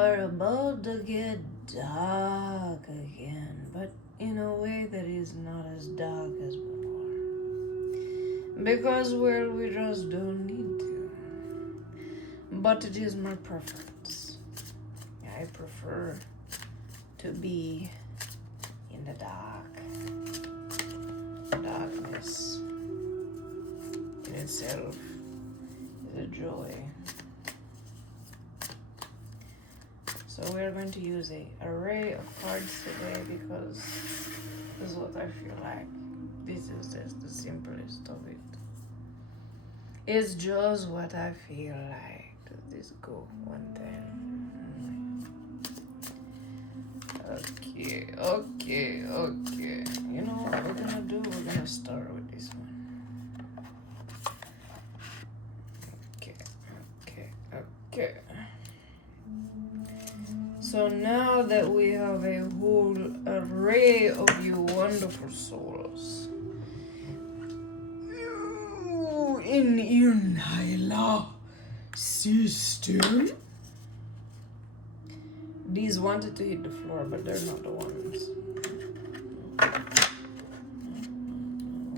we're about to get dark again, but in a way that is not as dark as before. Because, well, we just don't need to. But it is my preference. I prefer to be in the dark. Darkness in itself is a joy. So we're going to use an array of cards today because this is what I feel like. This is just the simplest of it. It's just what I feel like. This go one thing. Okay. You know what we're gonna do? We're gonna start with this one. Okay. So now that we have a whole array of you wonderful souls in ENYELAH system, these wanted to hit the floor, but they're not the ones.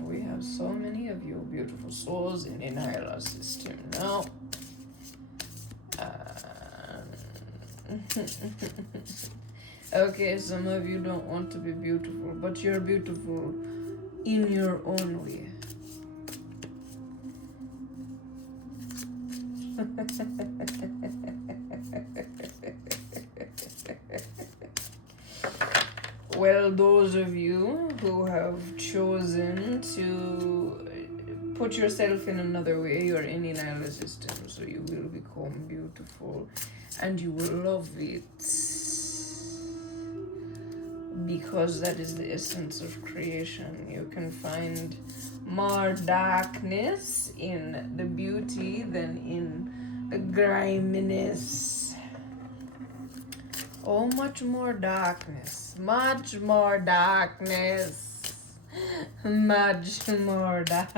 We have so many of you beautiful souls in the ENYELAH system now. Okay, some of you don't want to be beautiful, but you're beautiful in your own way. Well, those of you who have chosen to put yourself in another way, you're in ENYELAH system, so you will become beautiful and you will love it because that is the essence of creation. You can find more darkness in the beauty than in the griminess. Oh, much more darkness. Much more darkness. Much more dark.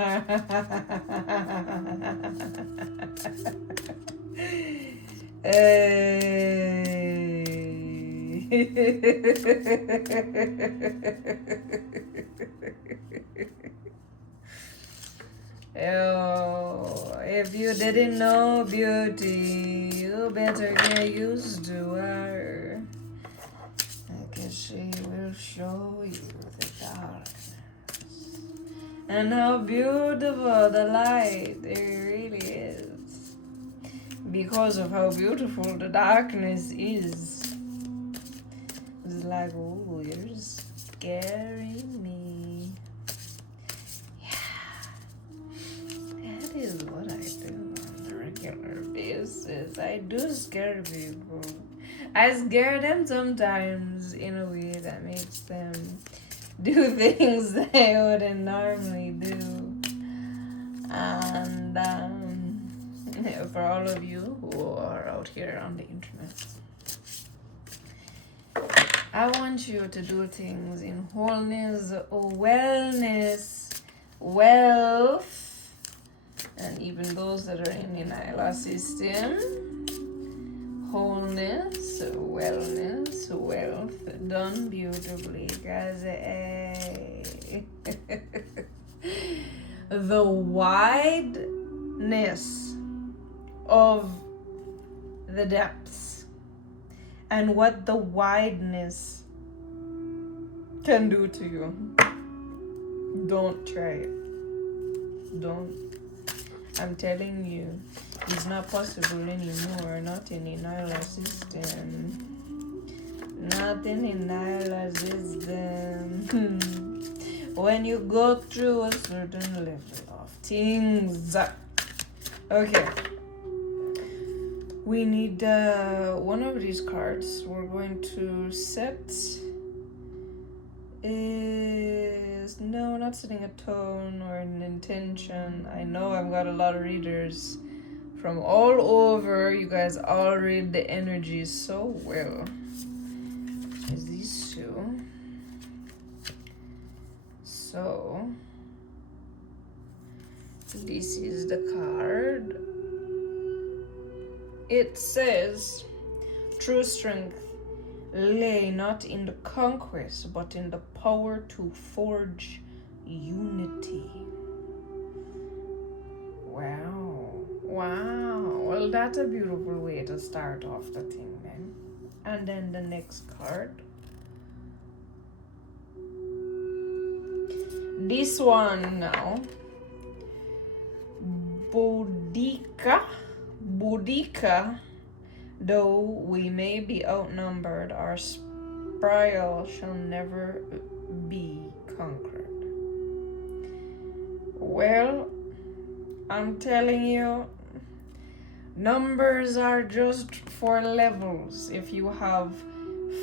Oh, if you didn't know beauty, you better get used to her. Because she will show you the darkness. And how beautiful the light it really is. Because of how beautiful the darkness is. It's like, oh, you're scaring me. That is what I do on a regular basis. I do scare people. I scare them sometimes in a way that makes them do things they wouldn't normally do. And for all of you who are out here on the internet, I want you to do things in wholeness, wellness, wealth, and even those that are in the ENYELAH system. Wholeness, wellness, wealth, done beautifully, guys. The wideness of the depths and what the wideness can do to you. Don't try it. Don't. I'm telling you, it's not possible anymore. Not in the ENYELAH system. Not in the ENYELAH system. When you go through a certain level of things. Okay. We need one of these cards. We're going to set is no, not setting a tone or an intention. I know I've got a lot of readers from all over. You guys all read the energy so well. Is these two? So this is the card. It says, True strength lay not in the conquest, but in the power to forge unity. Wow. Wow. Well, that's a beautiful way to start off the thing then. And then the next card. This one now. Boudica. Though we may be outnumbered, our sprawl shall never be conquered. Well, I'm telling you, numbers are just for levels. If you have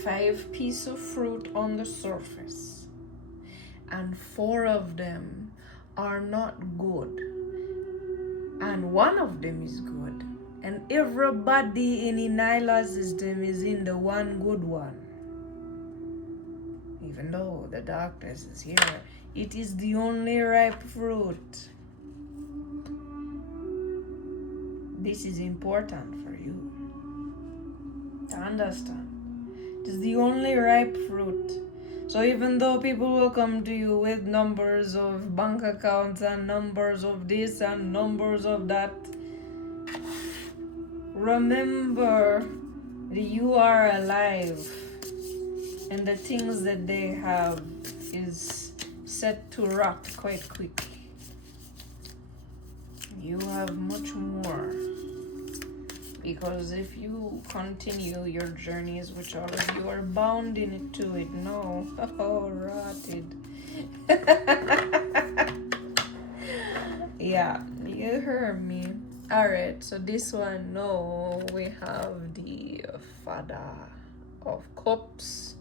5 pieces of fruit on the surface and 4 of them are not good and 1 of them is good, and everybody in ENYELAH system is in the one good one, even though the darkness is here, it is the only ripe fruit. This is important for you to understand. It is the only ripe fruit. So even though people will come to you with numbers of bank accounts and numbers of this and numbers of that, remember that you are alive, and the things that they have is set to rot quite quick. You have much more, because if you continue your journeys, which all of you are bound into it, no, oh, rotted. Yeah, you heard me. Alright, so this one, no, we have the Father of Cups.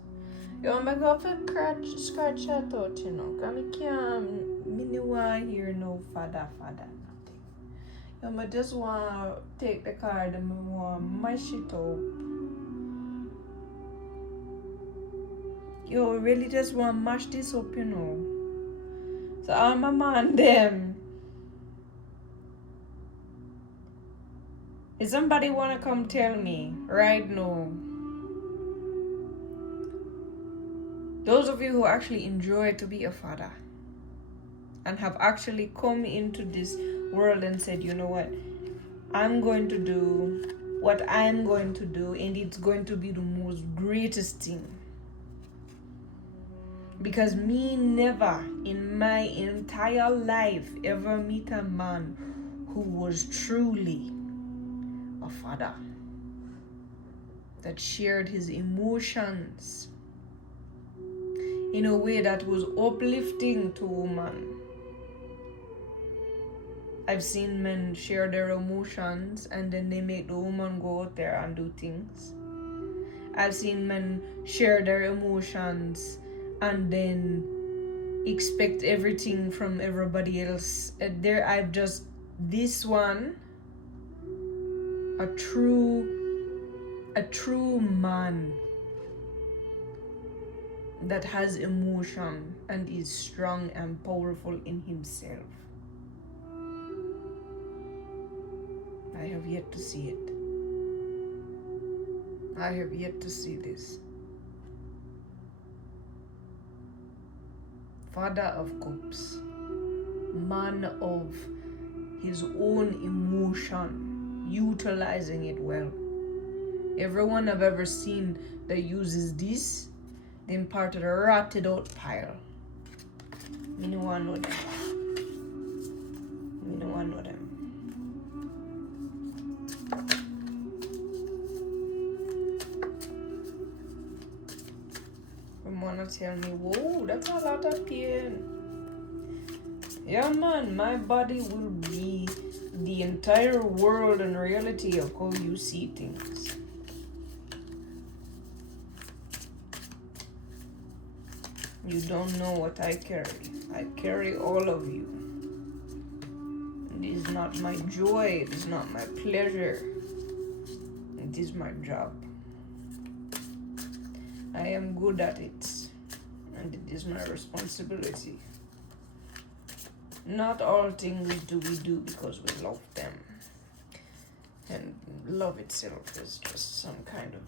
Yo, I'm go for scratch that out, you know, because I can't, me no want hear no father, nothing. Yo, I just want to take the card and I want to mash it up. Yo, really just want to mash this up, you know. So all my man, them. If somebody want to come tell me right now, those of you who actually enjoy to be a father and have actually come into this world and said, you know what, I'm going to do what I'm going to do, and it's going to be the most greatest thing. Because me never in my entire life ever meet a man who was truly a father, that shared his emotions in a way that was uplifting to woman. I've seen men share their emotions and then they make the woman go out there and do things. I've seen men share their emotions and then expect everything from everybody else. This one, a true man that has emotion and is strong and powerful in himself. I have yet to see it. I have yet to see this. Father of Cups, man of his own emotion, utilizing it well. Everyone I've ever seen that uses this, them part of the rotted out pile. Me no want know them. Me no want know them. Wanna tell me, whoa, that's a lot of pain. Yeah, man, my body will be the entire world and reality of how you see things. You don't know what I carry. I carry all of you. It is not my joy, it is not my pleasure. It is my job. I am good at it, and it is my responsibility. Not all things do we do because we love them. And love itself is just some kind of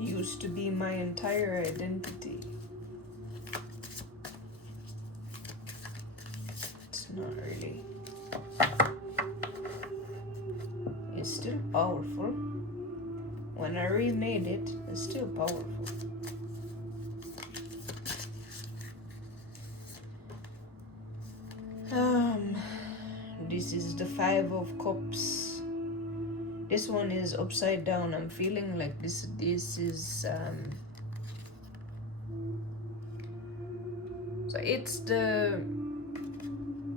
used to be my entire identity. It's not really. It's still powerful. When I remade it, it's still powerful. This is the 5 of Cups. This one is upside down. I'm feeling like this is so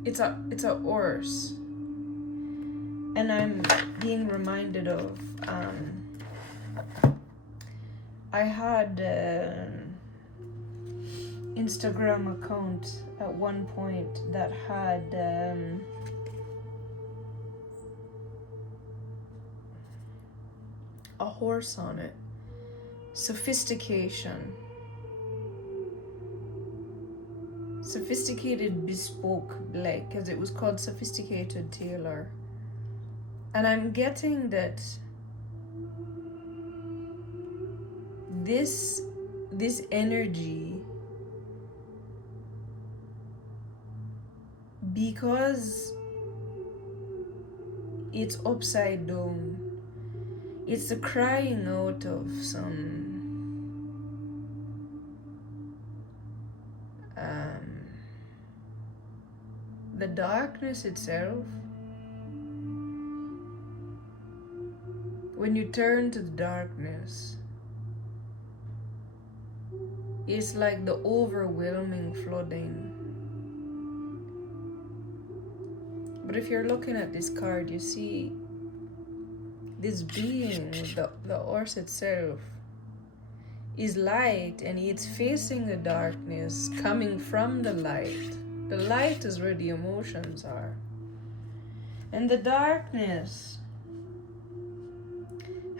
it's a horse, and I'm being reminded of I had Instagram account at one point that had a horse on it. Sophistication. Sophisticated bespoke, like, because it was called Sophisticated Tailor. And I'm getting that this energy, because it's upside down, it's the crying out of some the darkness itself. When you turn to the darkness, it's like the overwhelming flooding. But if you're looking at this card, you see this being, the horse itself, is light, and it's facing the darkness, coming from the light. The light is where the emotions are. And the darkness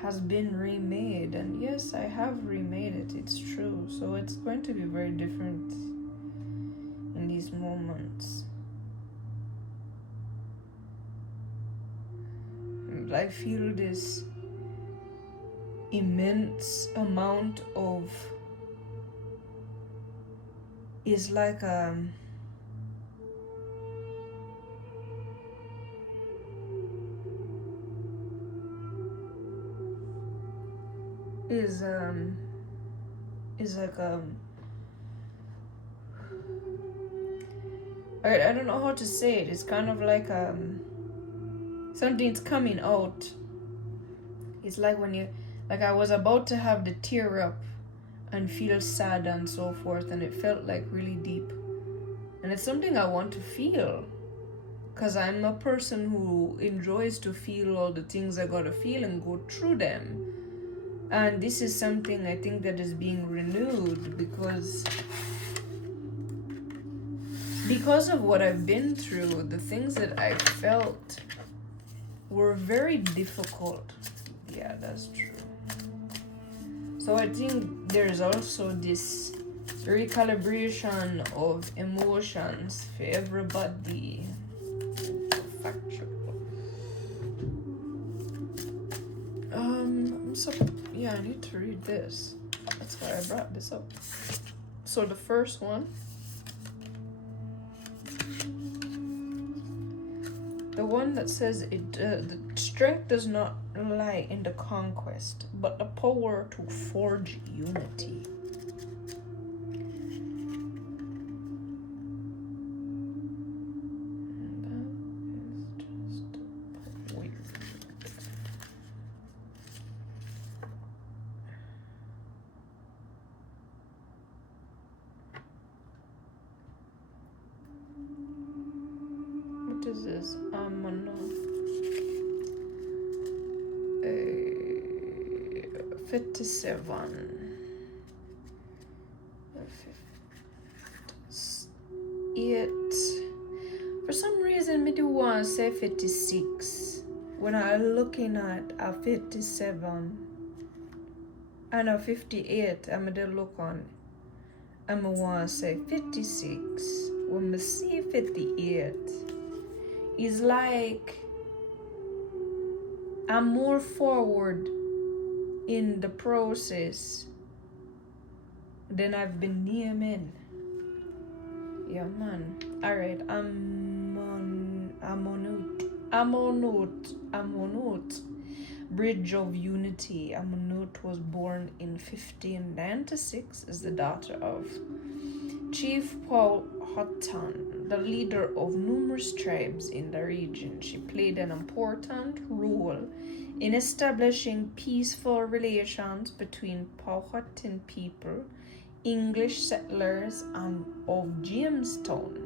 has been remade. And yes, I have remade it, it's true. So it's going to be very different in these moments. And I feel this immense amount of, is like is like I don't know how to say it. It's kind of like something's coming out. It's like when you, like, I was about to have the tear up and feel sad and so forth, and it felt like really deep. And it's something I want to feel, because I'm a person who enjoys to feel all the things I gotta feel and go through them. And this is something I think that is being renewed because of what I've been through. The things that I felt were very difficult. Yeah, that's true. So I think there's also this recalibration of emotions for everybody. Factual. Yeah, I need to read this. That's why I brought this up. So the first one, the one that says the strength does not lie in the conquest, but the power to forge unity. What is this? No. 57. 58. For some reason, I do want to say 56. When I'm looking at a 57 and a 58, I'm going to look on. I'm going to want to say 56. when we see 58, is like I'm more forward in the process than I've been naming. Yeah, man. Alright, Amonut. Bridge of Unity. Amonut was born in 1596 as the daughter of Chief Paul Houghton, the leader of numerous tribes in the region. She played an important role in establishing peaceful relations between Powhatan people, English settlers, and of Jamestown.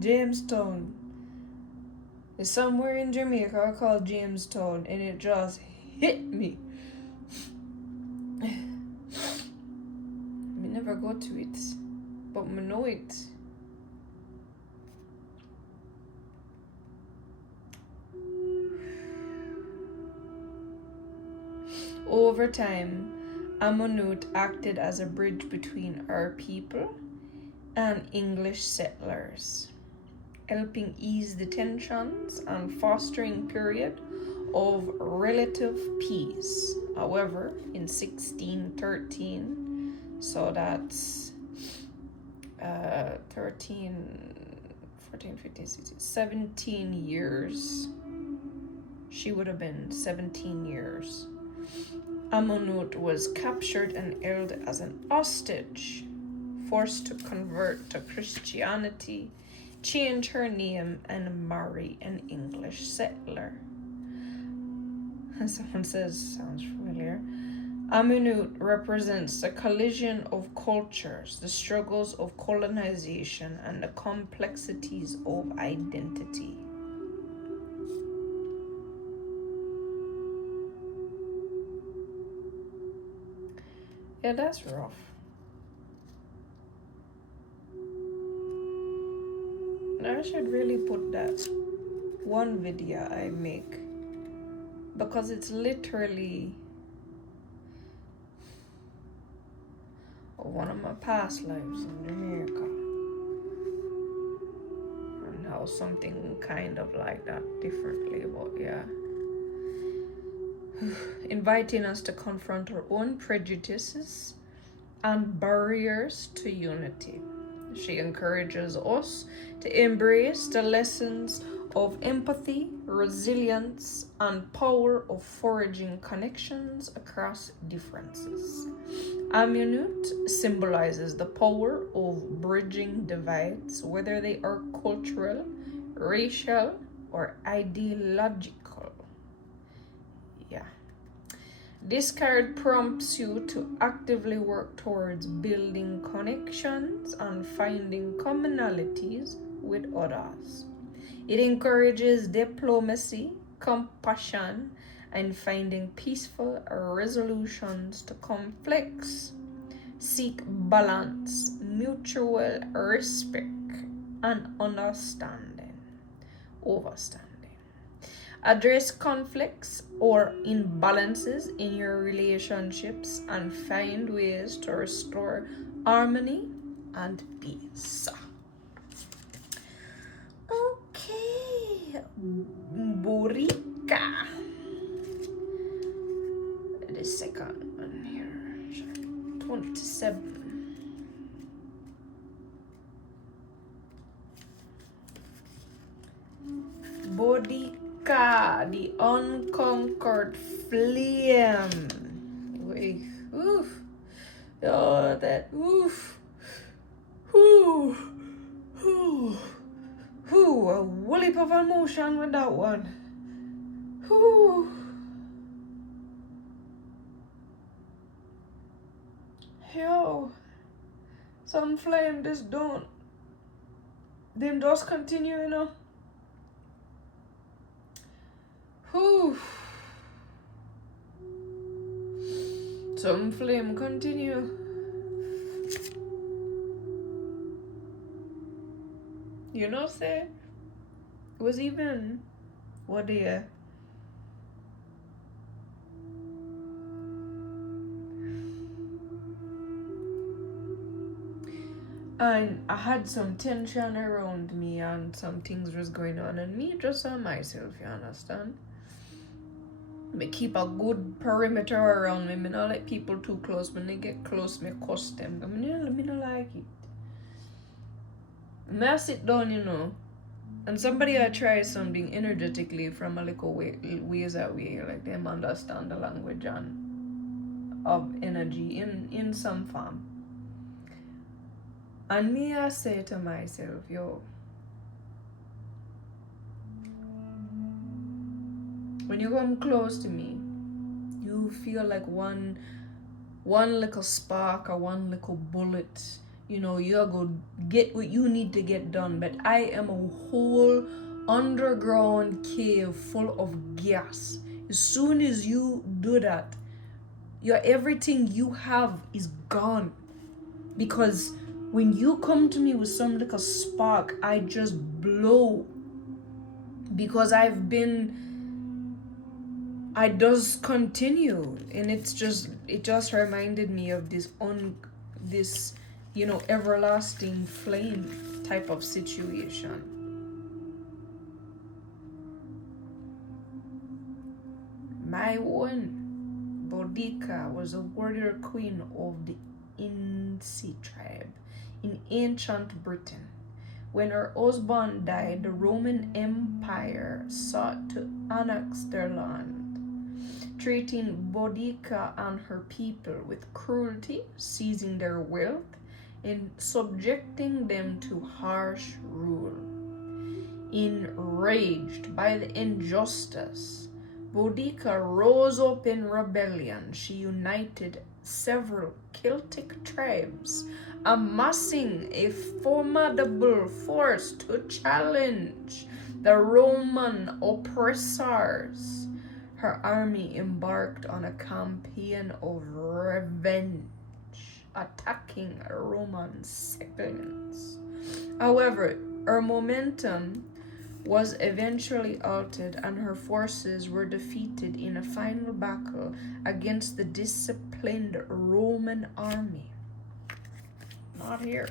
Jamestown is somewhere in Jamaica called Jamestown, and it just hit me. Me never go to it, but me know it. Over time, Amonut acted as a bridge between our people and English settlers, helping ease the tensions and fostering a period of relative peace. However, in 1613, so that's 17 years. She would have been 17 years. Amonut was captured and held as an hostage, forced to convert to Christianity, change her name, and marry an English settler. Someone says, sounds familiar. Amonut represents the collision of cultures, the struggles of colonization, and the complexities of identity. Yeah, that's rough. I should really put that one video I make, because it's literally one of my past lives in Jamaica, and how something kind of like that differently, but yeah. Inviting us to confront our own prejudices and barriers to unity. She encourages us to embrace the lessons of empathy, resilience, and power of forging connections across differences. Amonut symbolizes the power of bridging divides, whether they are cultural, racial, or ideological. Yeah. This card prompts you to actively work towards building connections and finding commonalities with others. It encourages diplomacy, compassion, and finding peaceful resolutions to conflicts. Seek balance, mutual respect, and understanding. Overstanding. Address conflicts or imbalances in your relationships and find ways to restore harmony and peace. Okay, Borika. The second one here, 27. Borika, the unconquered flame. Wait, oof. Oh, that oof. Ooh. Ooh. Ooh, a whoop of emotion with that one. Ooh. Yo, some flame just don't. Them just continue, you know. Ooh. Some flame continue. You know, say, it was even, what day? And I had some tension around me and some things was going on, and me just on myself, you understand? Me keep a good perimeter around me. Me not let people too close. When they get close, me cuss them. Me not like it. Me I sit down, you know, and somebody I try something energetically from a little ways away, like them understand the language and of energy in some form. And me I say to myself, yo, when you come close to me, you feel like one little spark or one little bullet. You know, you're going to get what you need to get done. But I am a whole underground cave full of gas. As soon as you do that, everything you have is gone. Because when you come to me with some little spark, I just blow. Because I does continue, and it just reminded me of this everlasting flame type of situation. My own Boudica was a warrior queen of the Insi tribe in ancient Britain. When her husband died, the Roman Empire sought to annex their land, treating Boudica and her people with cruelty, seizing their wealth, and subjecting them to harsh rule. Enraged by the injustice, Boudica rose up in rebellion. She united several Celtic tribes, amassing a formidable force to challenge the Roman oppressors. Her army embarked on a campaign of revenge, attacking Roman settlements. However, her momentum was eventually altered, and her forces were defeated in a final battle against the disciplined Roman army. Not here.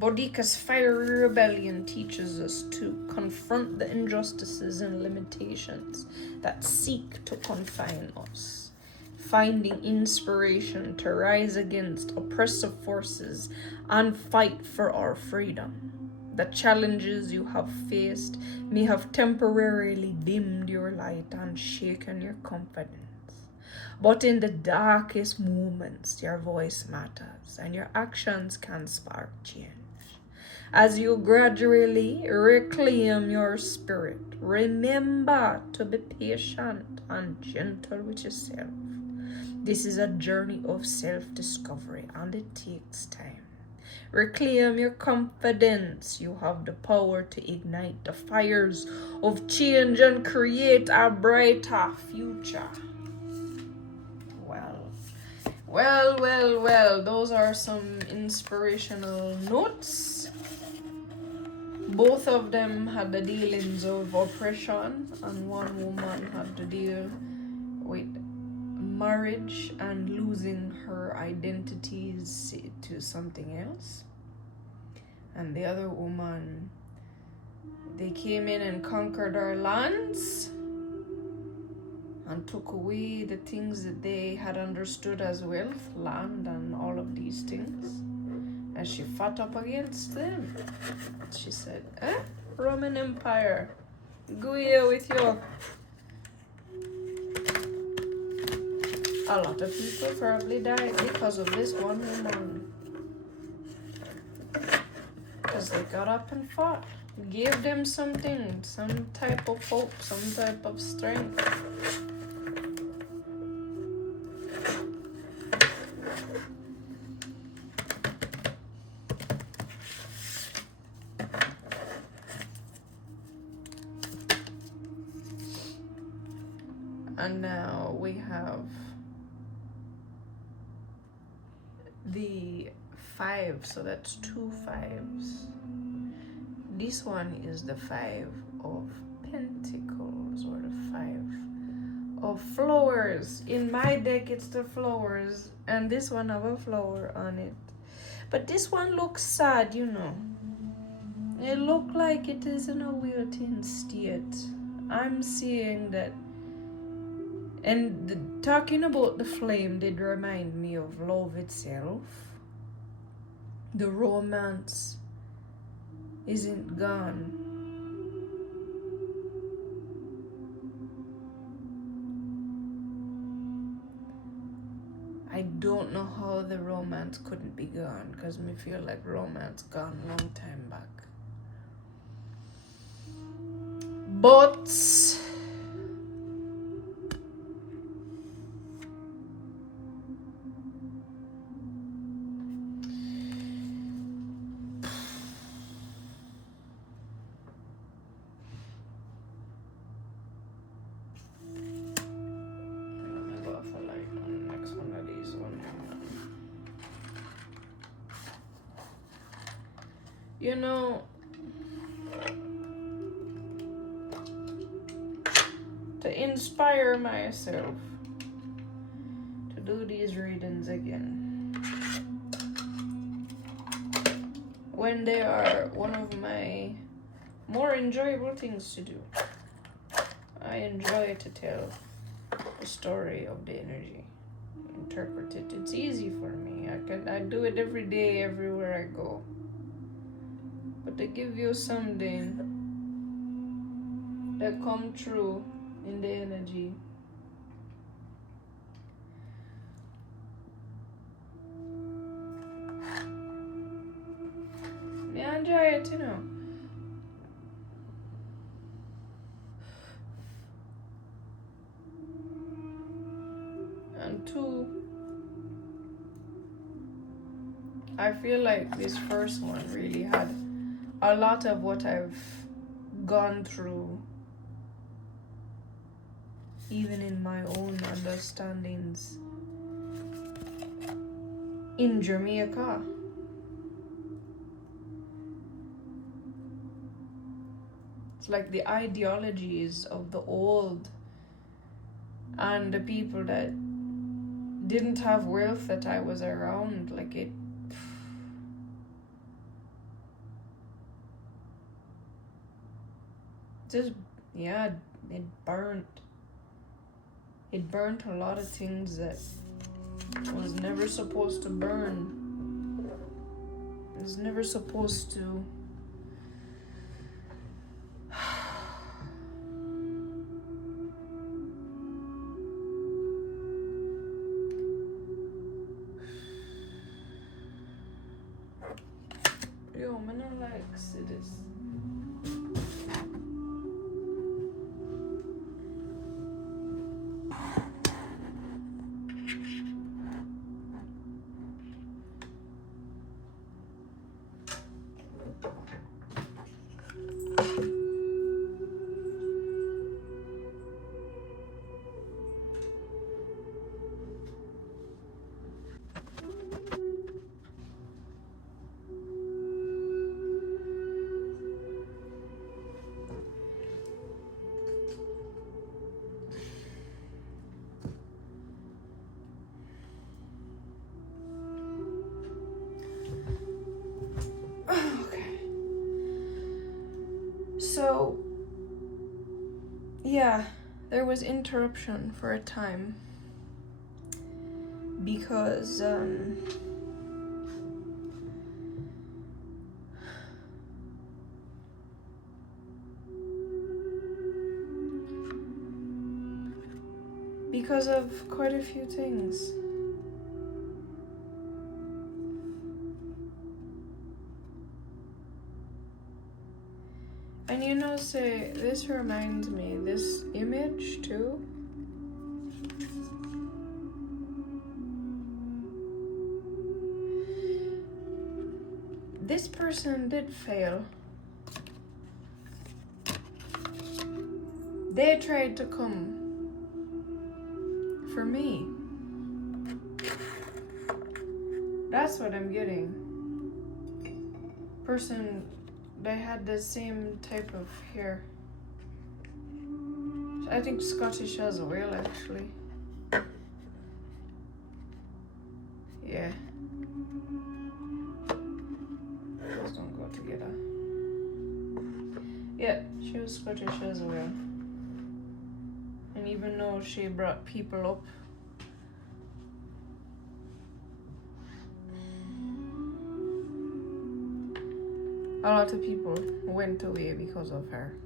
Boudica's fiery rebellion teaches us to confront the injustices and limitations that seek to confine us, finding inspiration to rise against oppressive forces and fight for our freedom. The challenges you have faced may have temporarily dimmed your light and shaken your confidence. But in the darkest moments, your voice matters and your actions can spark change. As you gradually reclaim your spirit, remember to be patient and gentle with yourself. This is a journey of self-discovery, and it takes time. Reclaim your confidence. You have the power to ignite the fires of change and create a brighter future. Well, those are some inspirational notes. Both of them had the dealings of oppression, and one woman had to deal with marriage and losing her identities to something else. And the other woman, they came in and conquered our lands and took away the things that they had understood as wealth, land, and all of these things. And she fought up against them. She said, Roman Empire, go here with you. A lot of people probably died because of this one woman. Because they got up and fought. Gave them something, some type of hope, some type of strength. And now we have the 5, so that's 2 5s. This one is the 5 of Pentacles, or the 5 of flowers. In my deck, it's the flowers, and this one have a flower on it. But this one looks sad, you know. It looks like it is in a wilting state. I'm seeing that. And talking about the flame did remind me of love itself. The romance isn't gone. I don't know how the romance couldn't be gone, because me feel like romance gone long time back. But you know, to inspire myself to do these readings again, when they are one of my more enjoyable things to do. I enjoy to tell the story of the energy, interpret it. It's easy for me. I do it every day, everywhere I go. But to give you something that come true in the energy, I enjoy it, you know. And two, I feel like this first one really had a lot of what I've gone through, even in my own understandings in Jamaica. It's like the ideologies of the old and the people that didn't have wealth that I was around, like it just, yeah, it burnt a lot of things that was never supposed to burn. It was never supposed to. Yo, man, I like see this. So, yeah, there was interruption for a time because of quite a few things. And you know, say, this reminds me, this image too. This person did fail. They tried to come for me. That's what I'm getting. Person, they had the same type of hair. I think Scottish as well, actually. Yeah. Yeah, she was Scottish as well. And even though she brought people up, a lot of people went away because of her.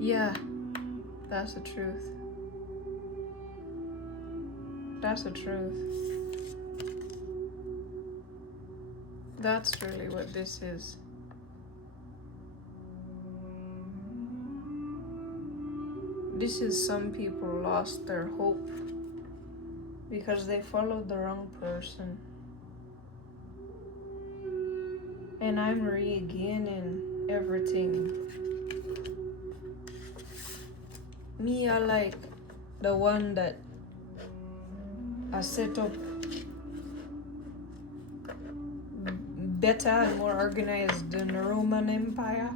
Yeah, that's the truth. That's the truth. That's really what this is. This is some people lost their hope because they followed the wrong person. And I'm regaining everything. Me, I like the one that I set up better and more organized than the Roman Empire.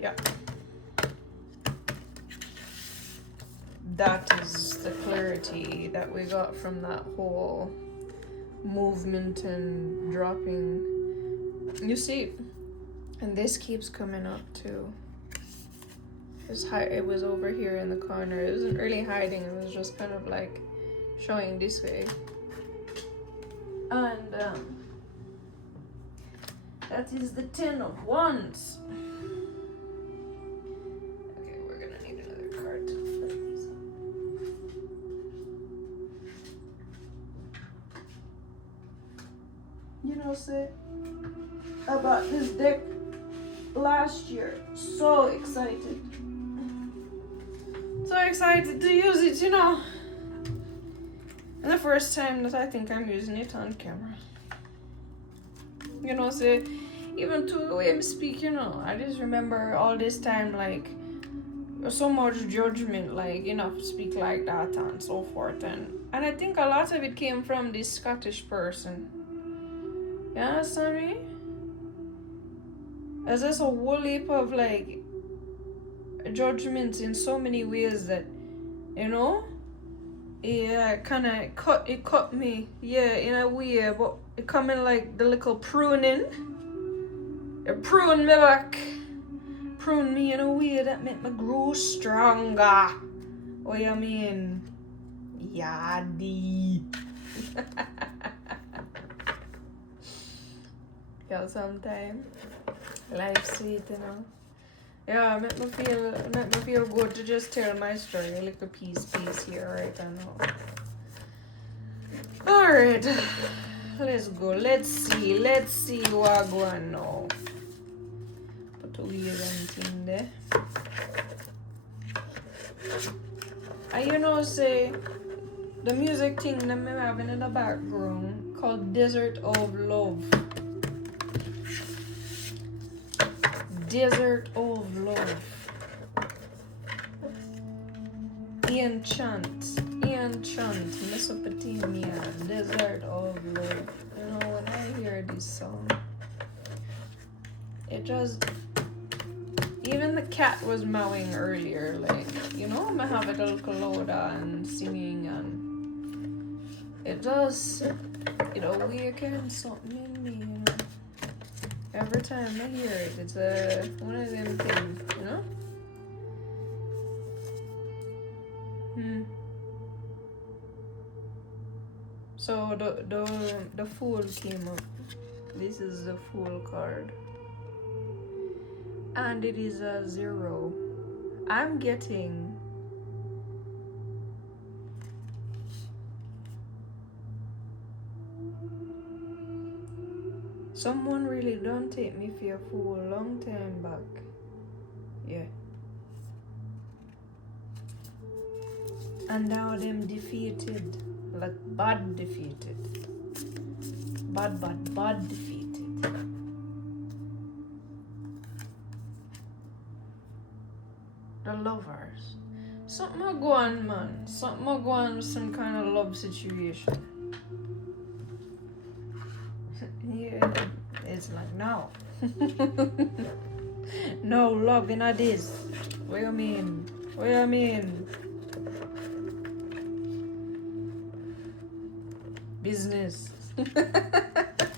Yeah. That is the clarity that we got from that whole movement and dropping. You see, and this keeps coming up too. It was over here in the corner. It wasn't really hiding. It was just kind of like showing this way. And that is the 10 of Wands. Okay, we're gonna need another card to flip these up. You know, say about this deck last year. So excited. So excited to use it, you know. And the first time that I think I'm using it on camera. You know, say, even to the way I speak, you know, I just remember all this time, like, so much judgment, like, you know, speak like that and so forth. And I think a lot of it came from this Scottish person. You understand me? There's just a whole heap of, like, judgments in so many ways that, you know, it kind of cut me, yeah, in a way, but it coming like the little pruning. It pruned me back, pruned me in a way that made me grow stronger. What you mean? Yaddy. Yeah, sometimes life's sweet, you know. Yeah, make me feel good to just tell my story a little piece here, right? I know. Alright, let's go. Let's see what I go on now. Put away anything there. And you know, say the music thing that I'm having in the background called Desert of Love. Desert of Love. Enchant, Mesopotamia, Desert of Love. You know, when I hear this song, it just, even the cat was mowing earlier, like, you know, I have it a little louder and singing, and it just, it awakens something in me, you know. Every time I hear it, it's one of them things, you know? So the Fool came up. This is the Fool card. And it is a 0. I'm getting someone really don't take me for a fool a long time back. Yeah. And now them defeated. Like bad defeated. Bad defeated. The lovers. Something will go on, man. Something will go on with some kind of love situation. Yeah, it's like, no. No, love, you know this. What you mean? What you mean? Business.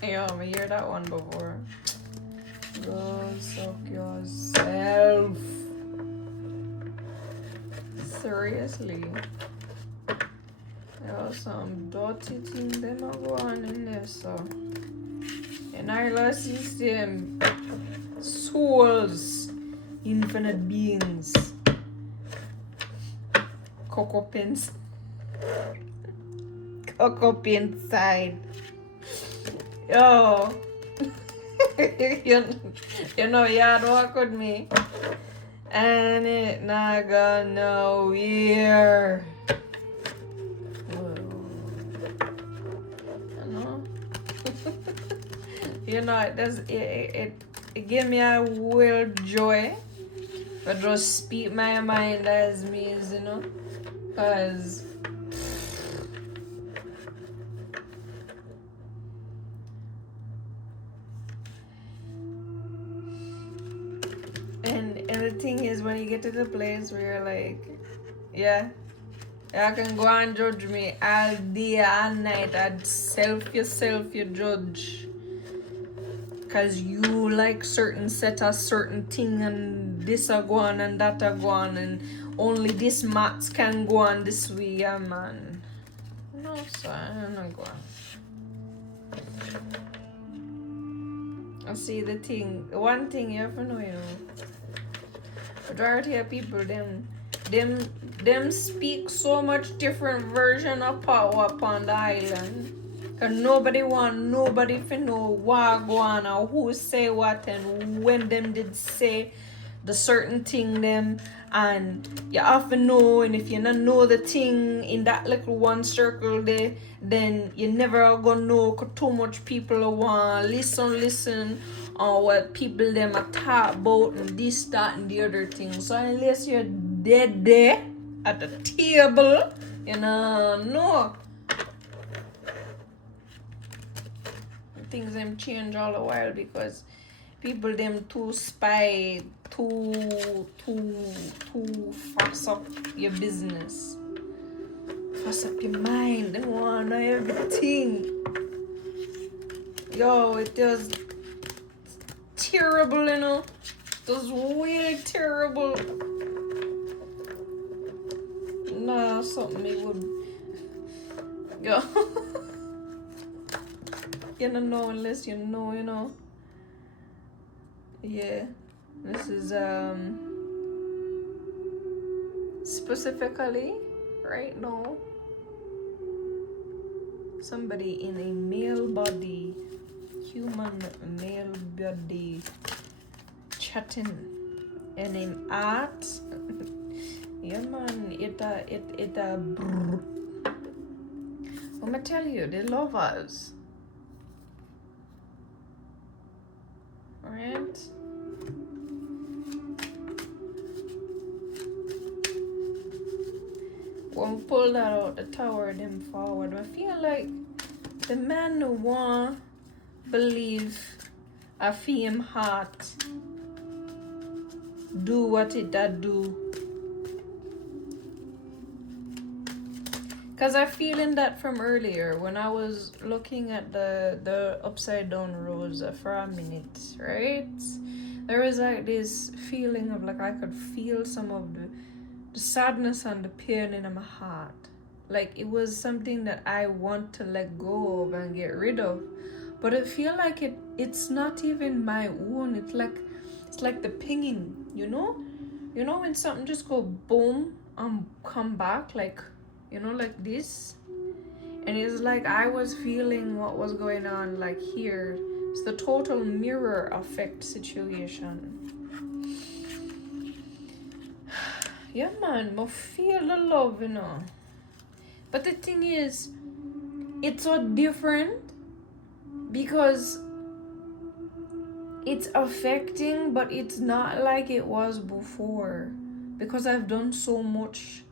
Yo, I hear that one before. Go suck yourself. Seriously. There was some dirty thing them are go on in there, so. ENYELAH system. Souls. Infinite beings. Cocoa pins. Cocoa pin side. Yo. you know, you had walk with me. And it not go nowhere. You know, it gave me a weird joy. But just speak my mind as me, you know. Cause and the thing is, when you get to the place where you're like, yeah, you can go and judge me all day, all night, and yourself, you judge. Cause you like certain set a certain thing, and this a go on and that a go on, and only this mats can go on this way, yeah, man. No, sir, I'm not going. I see the thing. One thing you have to know, you know. Majority of people, them speak so much different version of power upon the island. Cause nobody want nobody to know what go on or who say what and when them did say the certain thing them, and you have to know, and if you not know the thing in that little one circle there, then you never gonna know, cause too much people want listen on what people them are talk about and this, that and the other thing. So unless you're dead there at the table, you know. Things them change all the while because people them too spy, too fuss up your business, fuss up your mind. They want to know everything. Yo, it was terrible, you know. It was really terrible. Nah, something it would. Yo. You don't know unless you know, you know. Yeah, this is specifically right now somebody in a male body, human male body, chatting, and in art. Yeah, man, it I'ma tell you, they love us. Right? When we pull that out the tower them forward, I feel like the man who want believe a fame heart do what it that do. Cause I feeling that from earlier when I was looking at the upside down rose for a minute, right? There was like this feeling of like I could feel some of the sadness and the pain in my heart. Like it was something that I want to let go of and get rid of. But I feel like it's not even my own. It's like the pinging, you know? You know when something just go boom and come back, like, you know, like this. And it's like I was feeling what was going on like here. It's the total mirror effect situation. Yeah, man, I feel the love, you know. But the thing is, it's so different because it's affecting, but it's not like it was before. Because I've done so much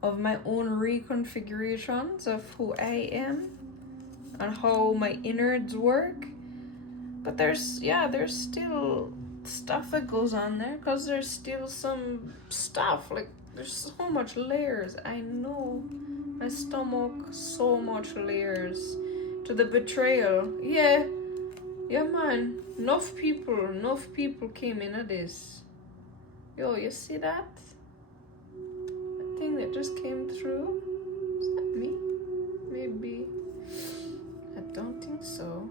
of my own reconfigurations of who I am and how my innards work. But there's still stuff that goes on there, because there's still some stuff, like there's so much layers. I know, my stomach, so much layers to the betrayal. Yeah man, enough people came into this. Yo, you see that thing that just came through? Is that me? Maybe. I don't think so.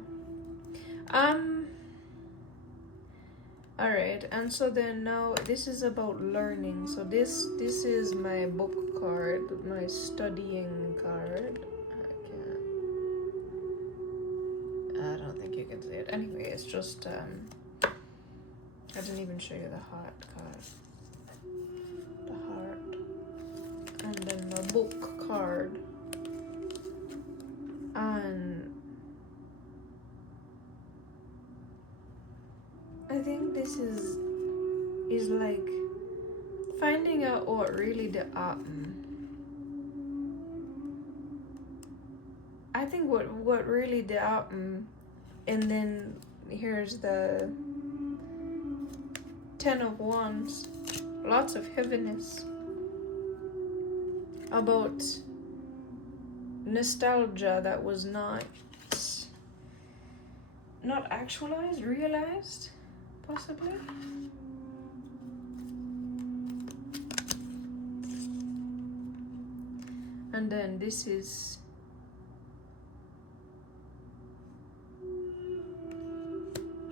Alright, and so then now this is about learning. So this is my book card, my studying card. I don't think you can see it. Anyway, it's just I didn't even show you the heart card. The heart. And then my book card. And I think this is like finding out what really the I think what really the and then here's the 10 of Wands, lots of heaviness about nostalgia that was not actualized, realized, possibly. And then this is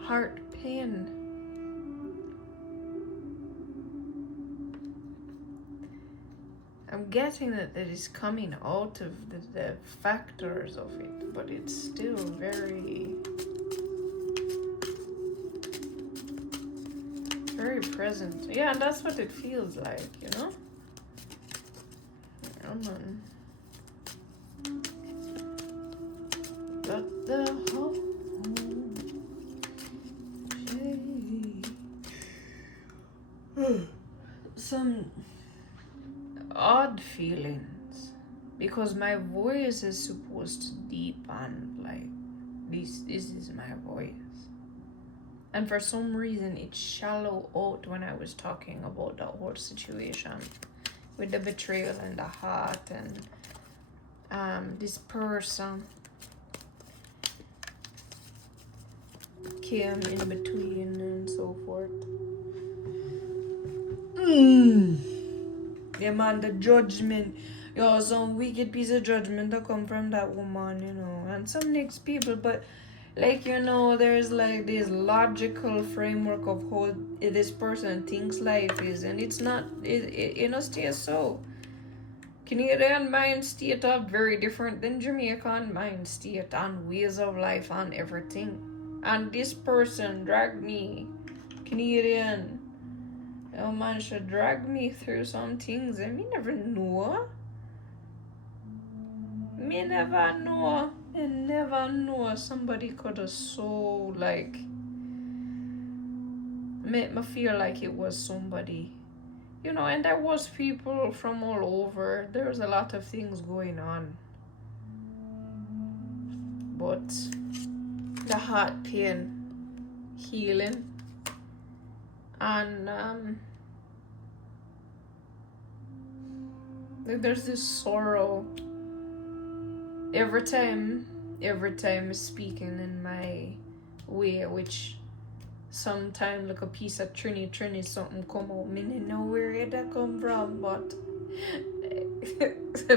heart pain. I'm getting that it is coming out of the factors of it, but it's still very present. Yeah, and that's what it feels like, you know? But the whole some odd feelings, because my voice is supposed to deepen, like this is my voice, and for some reason it shallow out when I was talking about the whole situation with the betrayal and the heart and this person came in between and so forth. Yeah man, the judgment. Yo, some wicked piece of judgment that come from that woman, you know, and some next people, but like, you know, there's like this logical framework of how this person thinks life is, and it's not, it not stay so. Canadian mind state are very different than Jamaican mind state and ways of life and everything. And this person dragged me, Canadian. Oh man, should drag me through some things, and me never know. Me never know. Me never know somebody could have so like made me feel like it was somebody, you know. And there was people from all over. There was a lot of things going on, but the heart pain healing. And like there's this sorrow every time speaking in my way, which sometimes like a piece of Trini something come out. Me didn't know where that come from, but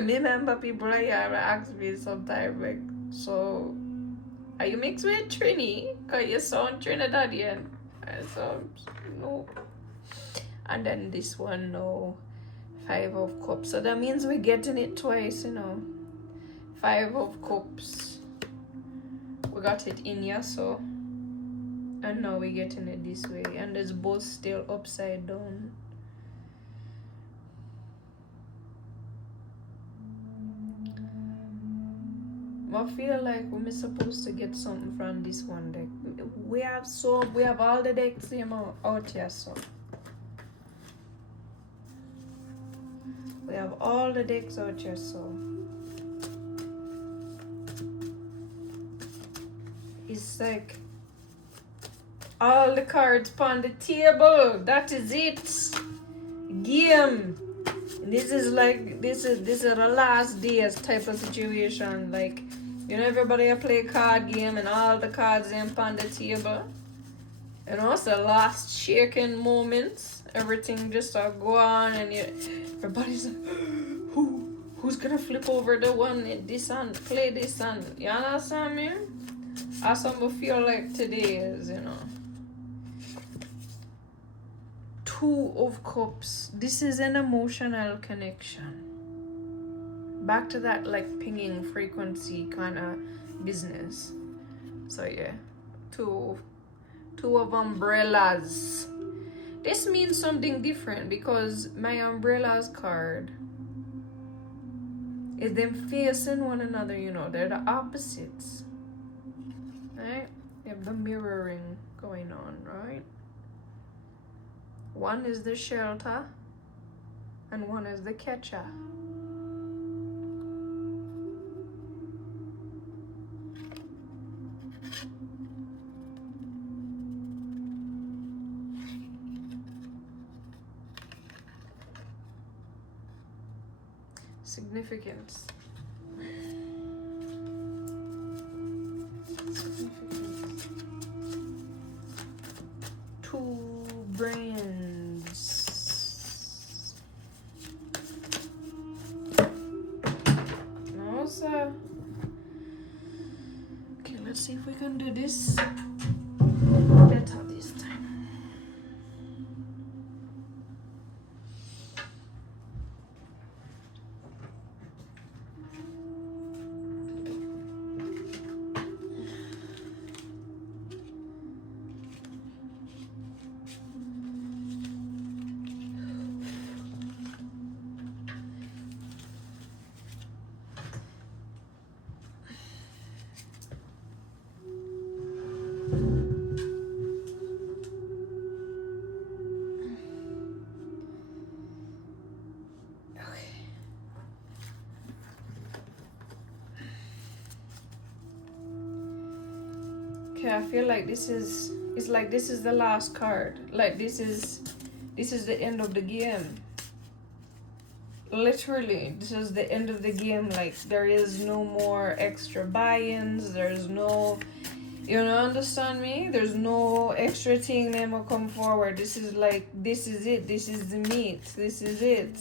me remember people like ask me sometimes like, so are you mixed with Trini? Cause you sound Trinidadian. So no. And then this one, no, 5 of Cups. So that means we're getting it twice, you know. 5 of Cups. We got it in here, so. And now we're getting it this way. And there's both still upside down. I feel like we're supposed to get something from this one deck. We have all the decks out here, so. We have all the decks out here, so. It's like All the cards on the table. That is it. Game. This is like this is the last days type of situation. Like, you know, everybody play card game and all the cards in on the table. You know, it's the last shaking moments. Everything just go on and everybody's like, who's gonna flip over the one this and play this and you understand me? That's what I feel like today is, you know. Two of Cups. This is an emotional connection. Back to that like pinging frequency kind of business. So yeah, two of umbrellas. This means something different because my umbrellas card is them facing one another, you know, they're the opposites. Right? You have the mirroring going on, right? One is the shelter and one is the catcher. Significance. Two brains. No, sir. Okay, let's see if we can do this better this time. Okay, I feel like this is the last card. Like this is the end of the game. Literally, this is the end of the game. Like there is no more extra buy-ins. There's no, you know, understand me? There's no extra thing that will come forward. This is like, this is it. This is the meat. This is it.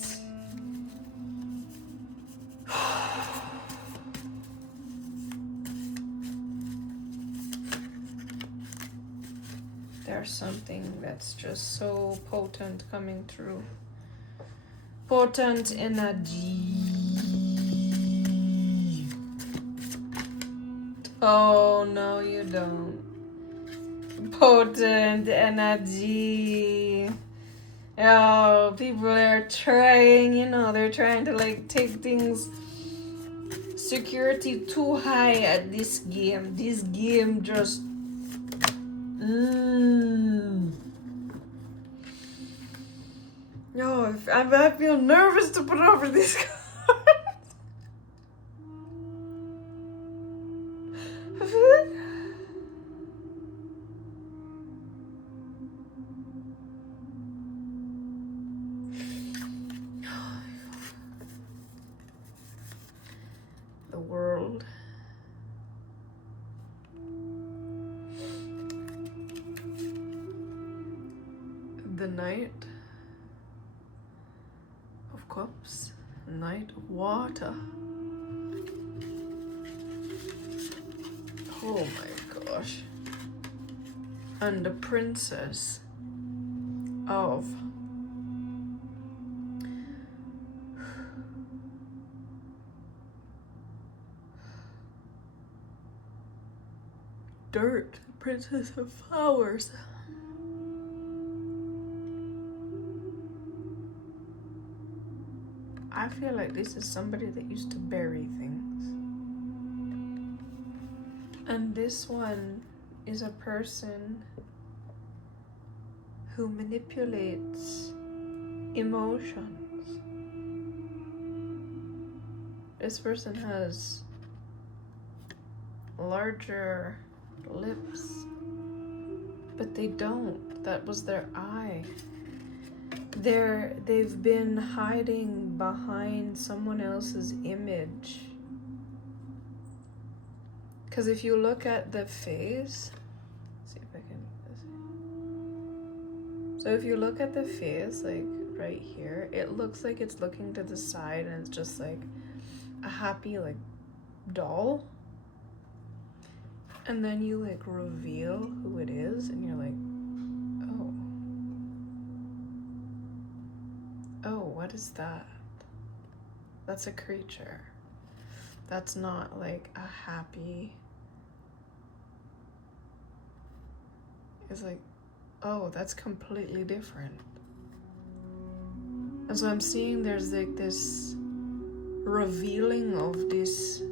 There's something that's just so potent coming through. Potent energy. Oh, no, you don't. Potent energy. Oh, people are trying, you know, they're trying to like take things, security too high at this game. This game just No, I feel nervous to put over this card. The world. The Knight of Cups, Knight of Water. Oh my gosh. And the Princess of Dirt, Princess of Flowers. I feel like this is somebody that used to bury things. And this one is a person who manipulates emotions. This person has larger lips But they don't. That was their eye. They've been hiding behind someone else's image. Because if you look at the face, see if I can make this. So if you look at the face, like right here, it looks like it's looking to the side and it's just like a happy like doll. And then you like reveal who it is and you're like, oh, what is that? That's a creature. That's not like a happy. It's like, oh, that's completely different. And so I'm seeing there's like this revealing of this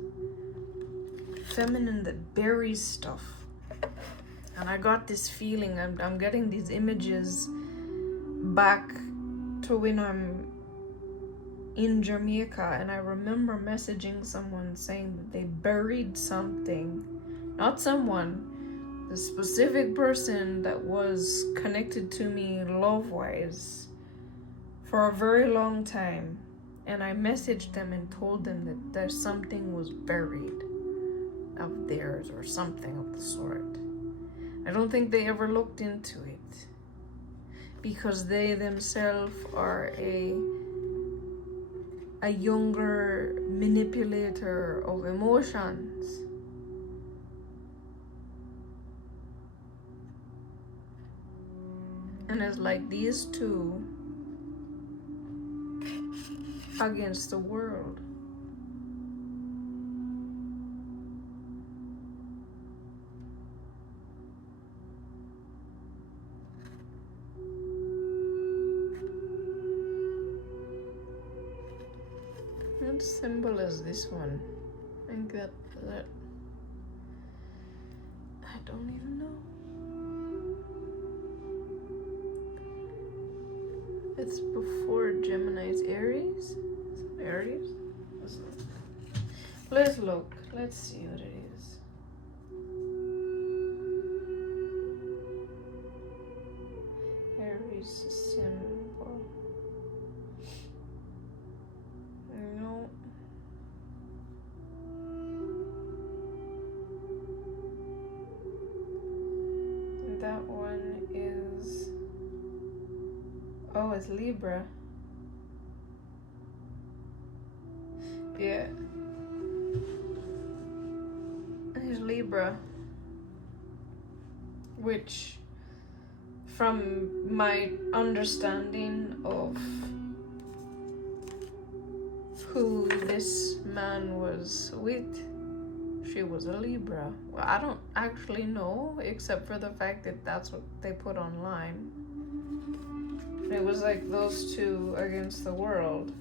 feminine that buries stuff. And I got this feeling, I'm getting these images back to when I'm in Jamaica, and I remember messaging someone saying that they buried something, not someone, the specific person that was connected to me love-wise for a very long time. And I messaged them and told them that there's something was buried of theirs or something of the sort. I don't think they ever looked into it because they themselves are a younger manipulator of emotions. And it's like these two against the world. What symbol is this one? I think that I don't even know. It's before Gemini's Aries. Is it Aries? Let's look. Let's see what it is. Aries symbol. No. That one is. Oh, it's Libra. Yeah. It's Libra. Which, from my understanding of who this man was with, she was a Libra. Well, I don't actually know, except for the fact that that's what they put online. It was like those two against the world.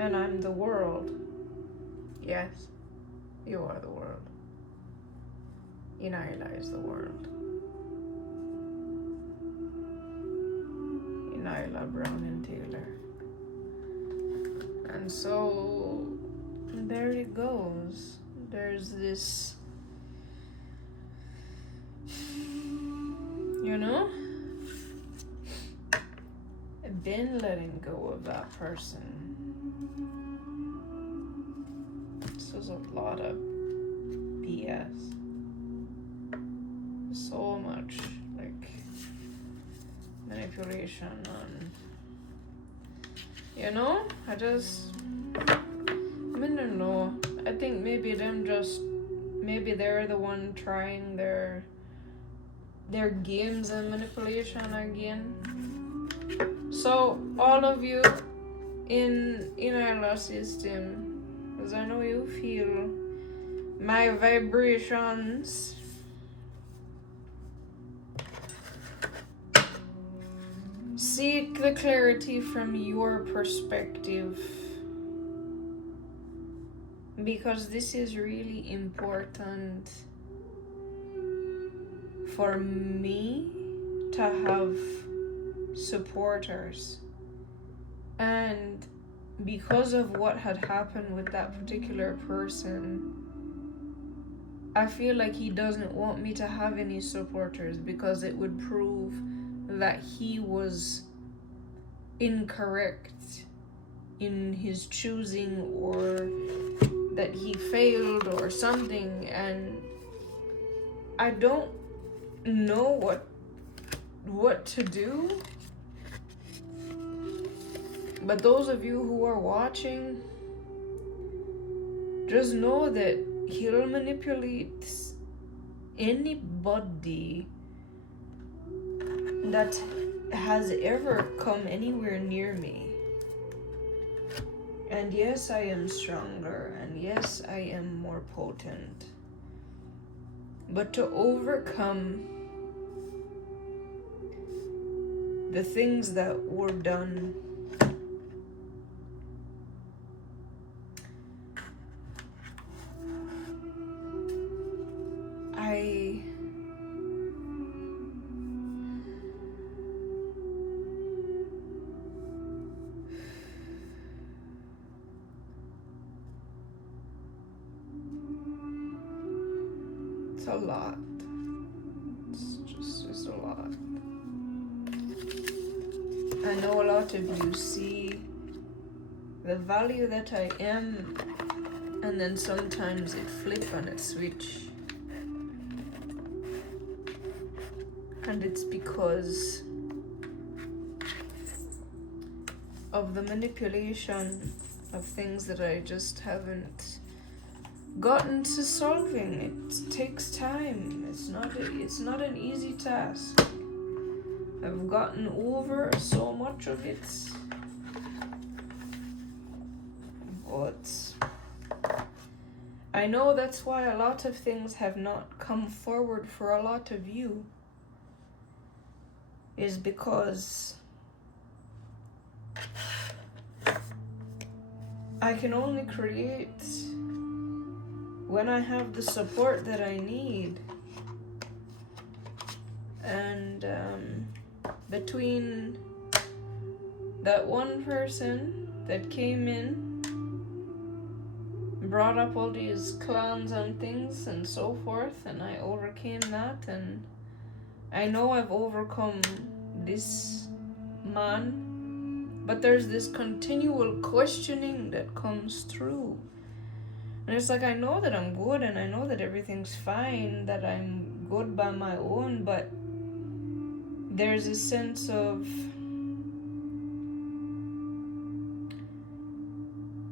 And I'm the world. Yes, you are the world. ENYELAH is the world. ENYELAH, Brown and Taylor. And so there it goes. There's this, you know, I've been letting go of that person. This was a lot of BS. So much like manipulation on, you know, I mean, I don't know. I think maybe maybe they're the one trying their games and manipulation again. So all of you in ENYELAH system, because I know you feel my vibrations, seek the clarity from your perspective, because this is really important for me to have supporters. And because of what had happened with that particular person, I feel like he doesn't want me to have any supporters because it would prove that he was incorrect in his choosing, or that he failed or something, and I don't know what to do. But those of you who are watching, just know that he'll manipulate anybody that has ever come anywhere near me. And yes, I am stronger, and yes, I am more potent. But to overcome the things that were done, it's a lot. It's a lot. I know a lot of you see the value that I am, and then sometimes it flip and it switch. And it's because of the manipulation of things that I just haven't gotten to solving. It takes time. It's not an easy task. I've gotten over so much of it, but I know that's why a lot of things have not come forward for a lot of you, is because I can only create when I have the support that I need. And between that one person that came in, brought up all these clans and things and so forth, and I overcame that, and I know I've overcome this man, but there's this continual questioning that comes through. And it's like, I know that I'm good, and I know that everything's fine, that I'm good by my own, but there's a sense of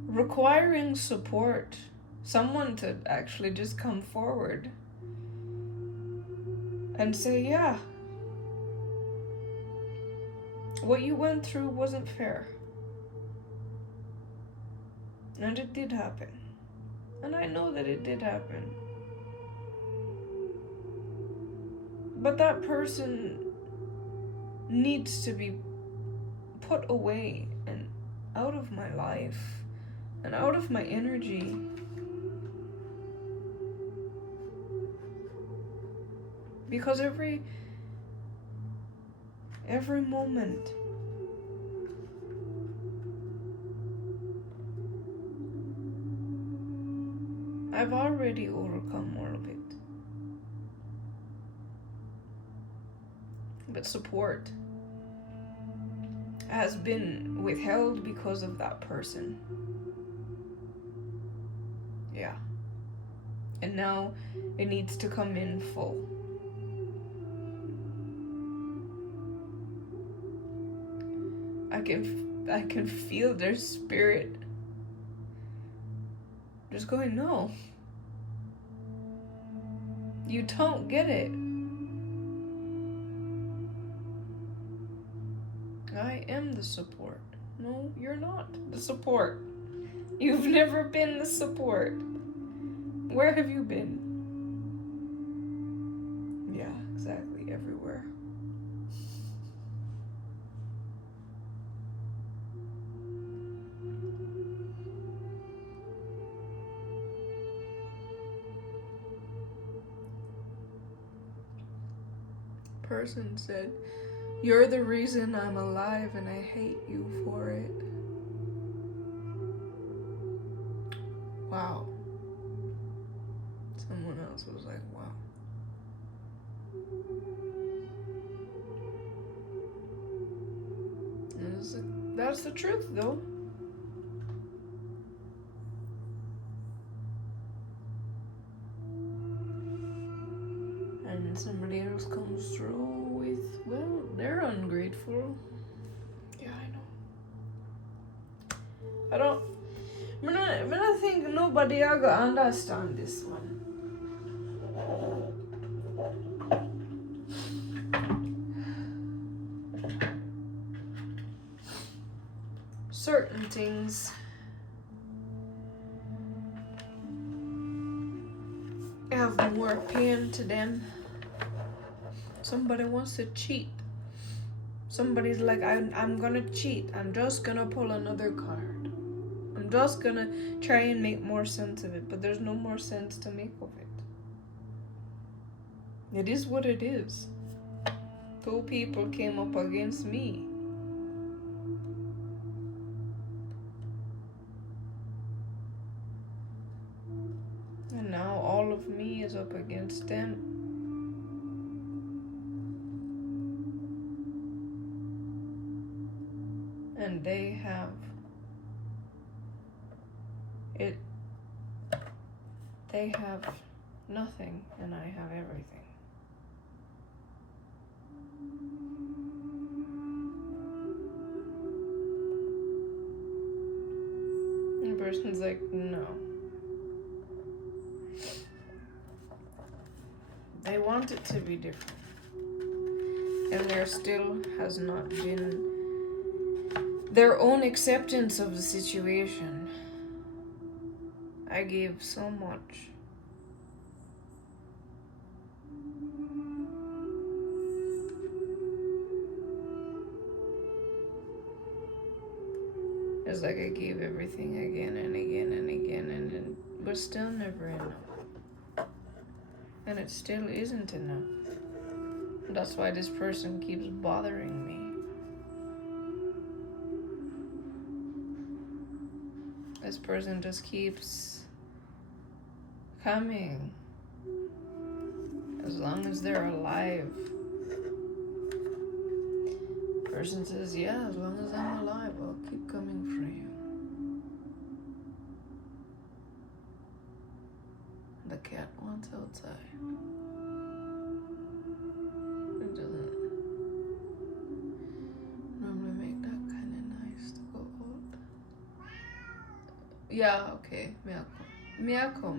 requiring support, someone to actually just come forward and say, yeah, what you went through wasn't fair. And it did happen. And I know that it did happen. But that person needs to be put away and out of my life and out of my energy. Because every moment I've already overcome all of it. But support has been withheld because of that person. Yeah. And now it needs to come in full. I can feel their spirit just going, no. You don't get it. I am the support. No, you're not the support. You've never been the support. Where have you been? Yeah, exactly, everywhere. Person said, "You're the reason I'm alive and I hate you for it." Wow. Someone else was That's the truth, though. And somebody else comes through with, well, they're ungrateful. Yeah, I know. I don't think nobody are gonna understand this one. Certain things have more pain to them. Somebody wants to cheat. Somebody's like, I'm gonna cheat. I'm just gonna pull another card. I'm just gonna try and make more sense of it, but there's no more sense to make of it. It is what it is. 2 people came up against me. And now all of me is up against them. And they have it. They have nothing, and I have everything. And the person's like, no. They want it to be different. And there still has not been their own acceptance of the situation. I gave so much. It's like I gave everything again and again and again, and then, but still never enough. And it still isn't enough. That's why this person keeps bothering me. This person just keeps coming. As long as they're alive. Person says, yeah, as long as I'm alive, I'll keep coming for you. The cat wants outside. It doesn't normally make that kind of nice to go out. Yeah, okay. Miracle.